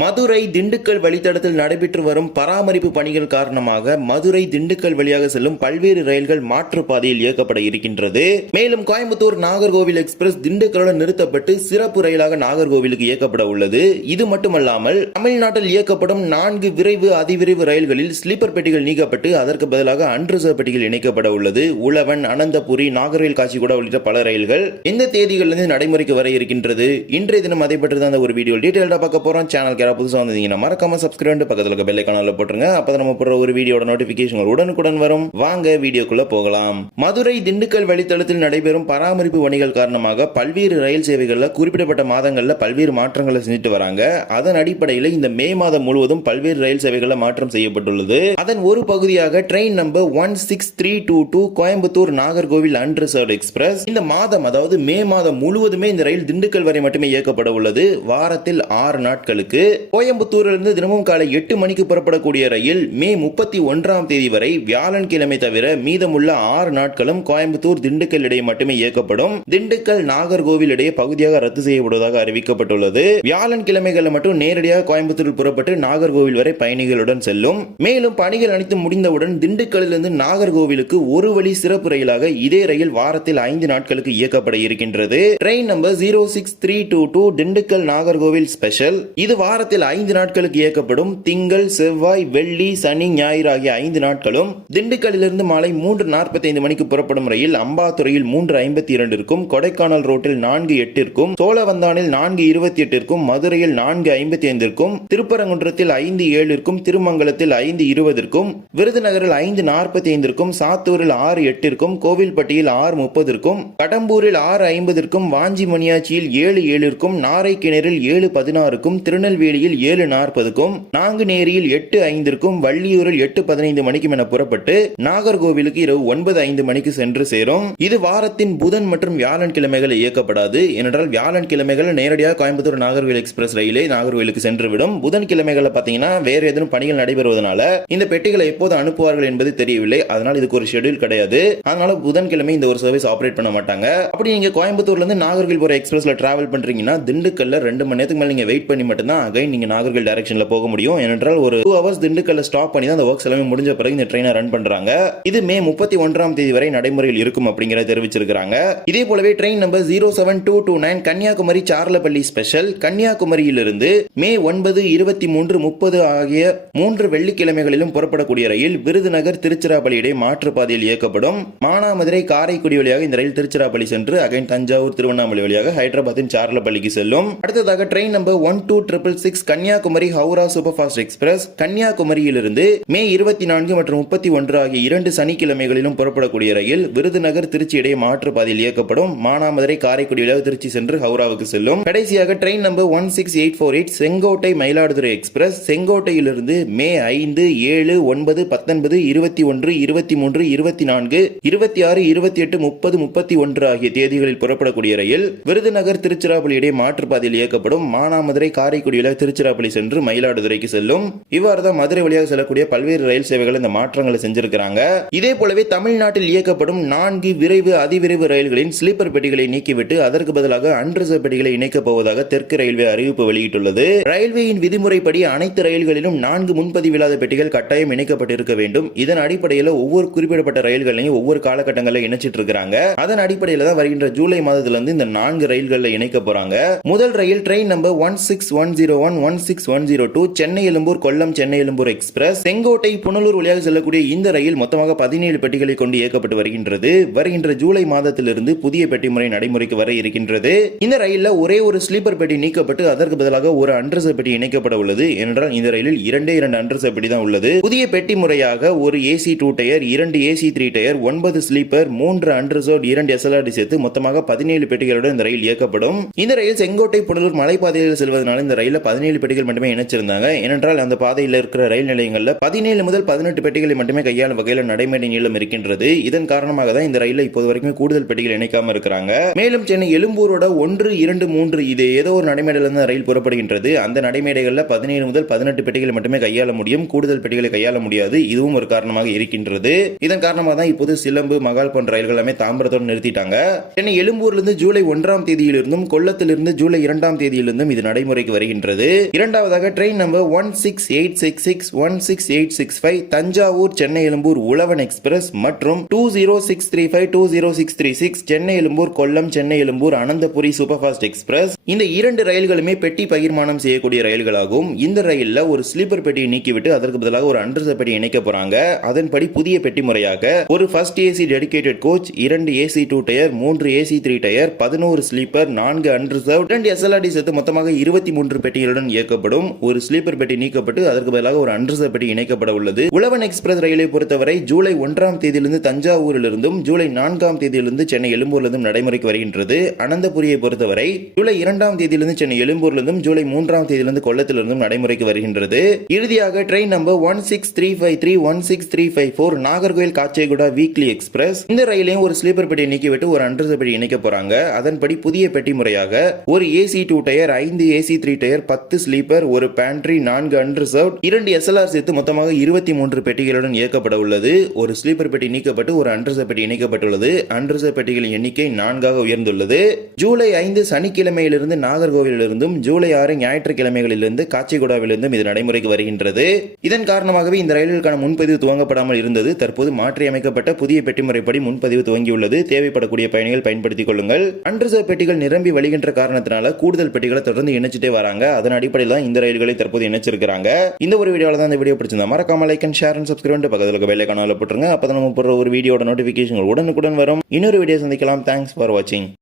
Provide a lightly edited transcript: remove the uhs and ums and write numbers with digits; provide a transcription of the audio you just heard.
மதுரை திண்டுக்கல் வழித்தடத்தில் நடைபெற்று வரும் பராமரிப்பு பணிகள் காரணமாக மதுரை திண்டுக்கல் வழியாக செல்லும் பல்வேறு ரயில்கள் மாற்றுப்பாதையில் இயக்கப்பட இருக்கின்றது. மேலும் கோயம்புத்தூர் நாகர்கோவில் எக்ஸ்பிரஸ் திண்டுக்கலுடன் நிறுத்தப்பட்டு சிறப்பு ரயிலாக நாகர்கோவிலுக்கு இயக்கப்பட உள்ளது. இது மட்டுமல்லாமல் தமிழ்நாட்டில் இயக்கப்படும் 4 விரைவு அதிவிரைவு ரயில்களில் ஸ்லீப்பர் பெட்டிகள் நீக்கப்பட்டு அதற்கு பதிலாக அன்ரிசர்வ் பெட்டிகள் இணைக்கப்பட உள்ளது. உழவன், அனந்தபுரி, நாகர்கோவில், காசிகுடா உள்ளிட்ட பல ரயில்கள் இந்த தேதிகளிலிருந்து நடைமுறைக்கு வர இருக்கின்றது. இன்றைய தினம் அதை பற்றி தான் ஒரு வீடியோ டீடைலா பார்க்க போறோம். சேனல் புதுசா வந்தீங்கன்னா மறக்காம சப்ஸ்கிரைப் பக்கத்துல இருக்க பெல் ஐகானை போட்டுருங்க. அப்பதான் நம்ம போடுற ஒரு வீடியோட நோட்டிபிகேஷன் உடனுக்குடன் வரும். வாங்க வீடியோக்குள்ள போகலாம். மதுரை திண்டுக்கல் வழித்தடத்தில் நடைபெறும் பராமரிப்பு பணிகள் காரணமாக பல்வேறு ரயில் சேவைகள்ல குறிப்பிடப்பட்ட மாதங்கள்ல பல்வேறு மாற்றங்களை செஞ்சுட்டு வராங்க. அதன் அடிப்படையில் இந்த மே மாதம் முழுவதும் பல்வேறு ரயில் சேவைகள்ல மாற்றம் செய்யப்பட்டுள்ளது. அதன் ஒரு பகுதியாக train number 16322 Coimbatore Nagercoil unreserved express இந்த மாதம், அதாவது மே மாதம் முழுவதுமே இந்த ரயில் திண்டுக்கல் வரை மட்டுமே இயக்கப்பட உள்ளது. வாரத்தில் 6 நாட்களுக்கு கோயம்புத்தூரிலிருந்து தினமும் காலை 8 மணிக்கு புறப்படக்கூடிய ரயில் மே 31ஆம் தேதி வரை வியாழன்கிழமை தவிர மீதமுள்ள 6 நாட்களும் கோயம்புத்தூர் திண்டுக்கல் இடையே மட்டுமே இயக்கப்படும். திண்டுக்கல் நாகர்கோவில் இடையே பகுதியாக ரத்து செய்யப்படுவதாக அறிவிக்கப்பட்டுள்ளது. வியாழன்கிழமைகளில் மட்டும் நேரடியாக கோயம்புத்தூரில் புறப்பட்டு நாகர்கோவில் வரை பயணிகளுடன் செல்லும். மேலும் பணிகள் அனைத்து முடிந்தவுடன் திண்டுக்கல்லிருந்து நாகர்கோவிலுக்கு ஒரு வழி சிறப்பு ரயிலாக இதே ரயில் வாரத்தில் 5 நாட்களுக்கு இயக்கப்பட இருக்கின்றது. Train number 06322 Dindigul Nagercoil special. இது வாரத்தில் 5 நாட்களுக்கு இயக்கப்படும். திங்கள், செவ்வாய், வெள்ளி, சனி, ஞாயிறு ஆகிய 5 நாட்களும். திண்டுக்கல்லிருந்து மாலை 3:45 மணிக்கு புறப்படும் ரயில் அம்பாத்துறையில் 3:52 இருக்கும், கொடைக்கானல் ரோட்டில் 4:08 இருக்கும், சோழவந்தானில் 4:28 இருக்கும், மதுரையில் 4:55 இருக்கும், திருப்பரங்குன்றத்தில் 5:07 இருக்கும், திருமங்கலத்தில் 5:20 இருக்கும், விருதுநகரில் 5:45 இருக்கும், சாத்தூரில் 6:08 இருக்கும், கோவில்பட்டியில் 6:30 இருக்கும், கடம்பூரில் 6:50 இருக்கும், வாஞ்சி மணியாச்சியில் 7:07 இருக்கும், நாரைக்கிணறில் 7:16 இருக்கும், திருநெல்வேலியில் 7:40க்கும், நாங்குநேரியில் 8:05க்கும், வள்ளியூரில் 8:15 மணிக்கும் என புறப்பட்டு நாகர்கோவிலுக்கு இரவு 9:05 மணிக்கு சென்று சேரும். இது வாரத்தின் புதன் மற்றும் வியாழன்கிழமைகள் இயக்கப்படாது. ஏனென்றால் வியாழன்கிழமைகள் நேரடியாக கோயம்புத்தூர் நாகர்கோவில் எக்ஸ்பிரஸ் ரயிலே நாகர்கோவிலுக்கு சென்றுவிடும். புதன்கிழமைகள் பார்த்தீங்கன்னா வேற ஏதேனும் பணிகள் நடைபெறுவதனால இந்த பெட்டிகளை எப்போது அனுப்புவார்கள் என்பது தெரியவில்லை. அதனால் இதுக்கு ஒரு ஷெட்யூல் கிடையாது. அதனால புதன்கிழமை இந்த ஒரு சர்வீஸ் ஆபரேட் பண்ண மாட்டாங்க. அப்படி நீங்க கோயம்புத்தூர்ல இருந்து நாகர்கோவில் போற எக்ஸ்பிரஸ்ல டிராவல் பண்றீங்கன்னா திண்டுக்கல்ல 2 மணி நேரத்துக்கு மேல நீங்க வெயிட் பண்ணி மட்டும்தான் அகைன் நீங்க நாகர்கோவில் டைரக்ஷன்ல போக முடியும். ஏனென்றால் ஒரு 2 hours திண்டுக்கல்ல ஸ்டாப் பண்ணி தான் அந்த ஒர்க்ஸ் எல்லாமே முடிஞ்ச பிறகு இந்த ட்ரெயினை ரன் பண்றாங்க. இது மே 31ஆம் தேதி வரை நடைமுறையில் இருக்கும் அப்படிங்கறத தெரிவிச்சிருக்காங்க. இதே போலவே train number 07229 Kanyakumari Charlapalli special. கன்னியாகுமரியிலிருந்து மே 9, 23, 30 ஆகிய 3 வெள்ளிக்கிழமைகளிலும் புறப்படக்கூடிய ரயில் விருதுநகர் திருச்சிராப்பள்ளி இடையே மாற்றுப்பாதையில் இயக்கப்படும். மானாமதுரை காரைக்குடி வழியாக இந்த ரயில் திருச்சிராப்பள்ளி சென்று அகைன் தஞ்சாவூர் திருவண்ணாமலை வழியாக ஹைதராபாத்தின் சார்லப்பள்ளிக்கு செல்லும். அடுத்ததாக train number 12666 Kanyakumari Howrah super fast express. கன்னியாகுமரியிலிருந்து மே 24 மற்றும் 31 ஆகிய 2 சனிக்கிழமைகளிலும் புறப்படக்கூடிய ரயில் விருதுநகர் திருச்சி இடையே மாற்றுப்பாதையில் இயக்கப்படும். மானாமதுரை காரைக்குடி வழியாக திருச்சி சென்று ஹவுராவுக்கு செல்லும். கடைசியாக train number 16848 Sengottai Mayiladuthurai express. செங்கோட்டையிலிருந்து மே 5, 7, 9, 19, 21, 23, 24, 26, 28, 30, 31 ஆகிய தேதிகளில் புறப்படக்கூடிய ரயில் விருதுநகர் திருச்சிராப்பள்ளி இடையே மாற்றுப்பாதையில் இயக்கப்படும். மானாமதுரை காரைக்குடியில திருச்சிராப்பள்ளி சென்று மயிலாடுதுறைக்கு செல்லும். இவ்வாறு தான் மதுரை வழியாக செல்லக்கூடிய பல்வேறு ரயில் சேவைகள் இந்த மாற்றங்களை செஞ்சிருக்கிறாங்க. இதே போலவே தமிழ்நாட்டில் இயக்கப்படும் 4 விரைவு அதிவிரைவு ரயில்களின் ஸ்லீப்பர் பெட்டிகளை நீக்கிவிட்டு அதற்கு பதிலாக அன்ரிசர்வ் பெட்டிகளை இணைக்கப் போவதாக தெற்கு ரயில்வே அறிவிப்பு வெளியிட்டுள்ளது. ரயில்வேயின் விதிமுறைப்படி அனைத்து ரயில்களிலும் 4 முன்பதிவில்லாத பெட்டிகள் கட்டாயம் இணைக்கப்பட்டிருக்க வேண்டும். இதன் அடிப்படையில் ஒவ்வொரு குறிப்பிடப்பட்ட ரயில்களையும் ஒவ்வொரு காலகட்டங்களில் இணைச்சிட்டு இருக்காங்க. அதன் அடிப்படையில் தான் வருகின்ற ஜூலை மாதத்திலிருந்து இந்த 4 ரயில்களில் இணைக்க போறாங்க. முதல் ரயில் train number 16101 16102 Chennai Ezhumbur Kollam Chennai Ezhumbur express. Sengottai Punalur வழியாக செல்லக்கூடிய இந்த ரயில் மொத்தமாக 17 பெட்டிகளை கொண்டு இயக்கப்பட்டு வருகின்றது. வருகின்ற ஜூலை மாதத்திலிருந்து புதிய பெட்டி முறை நடைமுறைக்கு வர இருக்கின்றது. இந்த ரயில்ல ஒரே ஒரு ஸ்லீப்பர் பெட்டி நீக்கப்பட்டு அதற்கு பதிலாக ஒரு அன்ரிசர்வ் பெட்டி இணைக்கப்பட உள்ளது. ஏனென்றால் இந்த ரயிலில் 2 அன்ரிசர்வ் பெட்டி தான் உள்ளது. புதிய பெட்டி முறையாக ஒரு AC 2 tier, 2 AC 3 tier, 9 sleeper, 3 unreserved, 2 SLRD சேர்த்து மொத்தமாக 17 பெட்டிகளுடன் இந்த ரயில் இயக்கப்படும். இந்த ரயில் செங்கோட்டை புனலூர் மலைப்பாதையில் செல்வதனால இந்த ரயில 17 பெட்டிகள் மட்டுமே இணைச்சிருந்தாங்க. ஏனென்றால் அந்த பாதையில் இருக்கிற ரயில் நிலையங்கள்ல 17 முதல் 18 பெட்டிகளை மட்டுமே கையாளும் வகையில் நடைமுறை நீளம் இருக்கின்றது. இதன் காரணமாக தான் இந்த ரயில இப்போது வரைக்கும் கூடுதல் பெட்டிகள் இணைக்காம இருக்கிறாங்க. மேலும் சென்னை எழும்பூரோட 1, 2, 3 இது ஏதோ ஒரு நடைமேடையில இருந்து ரயில் புறப்படுகின்றது. அந்த நடைமேடைகள்ல 17 முதல் 18 பெட்டிகளை மட்டுமே கையாள முடியும். கூடுதல் பெட்டிகளை கையாள முடியாது. இதுவும் ஒரு காரணமாக இருக்கின்றது. இதன் காரணமாக தான் இப்போது சிலம்பு, மகால் போன்ற ரயில்கள் எல்லாமே தாம்பரத்தோடு நிறுத்திட்டாங்க. சென்னை எழும்பூரிலிருந்து ஜூலை 1ஆம் தேதியிலிருந்தும் கொல்லத்திலிருந்து ஜூலை 2ஆம் தேதியிலிருந்தும் இது நடைமுறைக்கு வருகின்றது. வருகின்றது. இரண்டாவதாக ட்ரெயின் நம்பர் 16866 16865 தஞ்சாவூர் சென்னை எழும்பூர் உழவன் எக்ஸ்பிரஸ் மற்றும் 20635 20636 Chennai Ezhumbur Kollam Chennai Egmore Ananthapuri super fast express. இந்த இரண்டு ரயில்களுமே பெட்டி பகிர்மானம் செய்யக்கூடிய ரயில்களாகும். இந்த ரயில்ல ஒரு ஸ்லீப்பர் பெட்டியை நீக்கிவிட்டு அதற்கு பதிலாக ஒரு அன்ரிசர்வ் பெட்டி இணைக்க போறாங்க. அதன்படி புதிய பெட்டி முறையாக ஒரு first AC dedicated coach, 2 AC 2 tier, 3 AC 3 tier, 11 sleeper, 4 unreserved, 2 SLRD சேர்த்து மொத்தமாக 23 பெட்டிகளுடன் இயக்கப்படும். ஒரு ஸ்லீப்பர் பெட்டி நீக்கப்பட்டு அதற்கு பதிலாக ஒரு அன்ரிசர்வ் பெட்டி இணைக்கப்பட உள்ளது. உழவன் எக்ஸ்பிரஸ் ரயிலை பொறுத்தவரை ஜூலை 1ஆம் தேதியிலிருந்து தஞ்சாவூரிலிருந்தும் ஜூலை 4ஆம் தேதியிலிருந்து சென்னை எழும்பூரிலிருந்தும் நடைமுறைக்கு வருகின்றது. அனந்தபுரியை பொறுத்தவரை ஜூலை 2ஆம் தேதியிலிருந்து சென்னை எழும்பூரிலிருந்தும் ஜூலை 3ஆம் தேதியிலிருந்து கொல்லத்திலிருந்தும் நடைமுறைக்கு வருகின்றது. இறுதியாக train number 16353 16354 Nagercoil Kacheguda weekly express. இந்த ரயிலையும் ஒரு ஸ்லீப்பர் பெட்டியை நீக்கிவிட்டு ஒரு அன்ரிசர்வ் பெட்டி இணைக்க போறாங்க. அதன்படி புதிய பெட்டி முறையாக ஒரு AC 2 tier, 5 AC 3 tier, 10 sleeper, ஒரு பேண்ட்ரி, 4 அன்ரிசர்வ், 2 SLR சேர்த்து மொத்தமாக 23 பெட்டிகளுடன் இயக்கப்பட உள்ளது. ஒரு ஸ்லீப்பர் பெட்டி நீக்கப்பட்டு ஒரு அன்ரிசர்வ் பெட்டி இணைக்கப்பட்டுள்ளது. அன்ரிசர்வ் பெட்டிகளின் எண்ணிக்கை 4ஆக உயர்ந்துள்ளது. ஜூலை 5 சனிக்கிழமையிலிருந்து நாகர்கோவிலிருந்தும் ஜூலை 6 ஞாயிற்றுக்கிழமைகளிலிருந்து காச்சிகுடாவிலிருந்தும் இது நடைமுறைக்கு வருகின்றது. இதன் காரணமாகவே இந்த ரயில்களுக்கான முன்பதிவு துவங்கப்படாமல் இருந்தது. தற்போது மாற்றியமைக்கப்பட்ட புதிய பெட்டி முறைப்படி முன்பதிவு துவங்கியுள்ளது. தேவைப்படக்கூடிய பயணிகள் பயன்படுத்திக் கொள்ளுங்கள். அன்ரிசர்வ் பெட்டிகள் நிரம்பி வழிகின்ற காரணத்தினால கூடுதல் பெட்டிகளை தொடர்ந்து இணைச்சிட்டே வராங்க. அதன் அடிப்படையில் தான் இந்த ரயில்களை தற்போது இணைச்சிருக்காங்க. இந்த ஒரு வீடியோல தான் இந்த வீடியோ பிடிச்சிருந்தா மறக்காம like and share and subscribe பக்கத்துல இருக்க பெல் ஐகானை போட்டுருங்க. அப்பதான் நம்ம போடுற ஒரு வீடியோட நோட்டிபிகேஷன் உடனுக்குடன் வரும். இன்னொரு வீடியோ சந்திக்கலாம். தேங்க்ஸ் ஃபார் வாட்சிங்.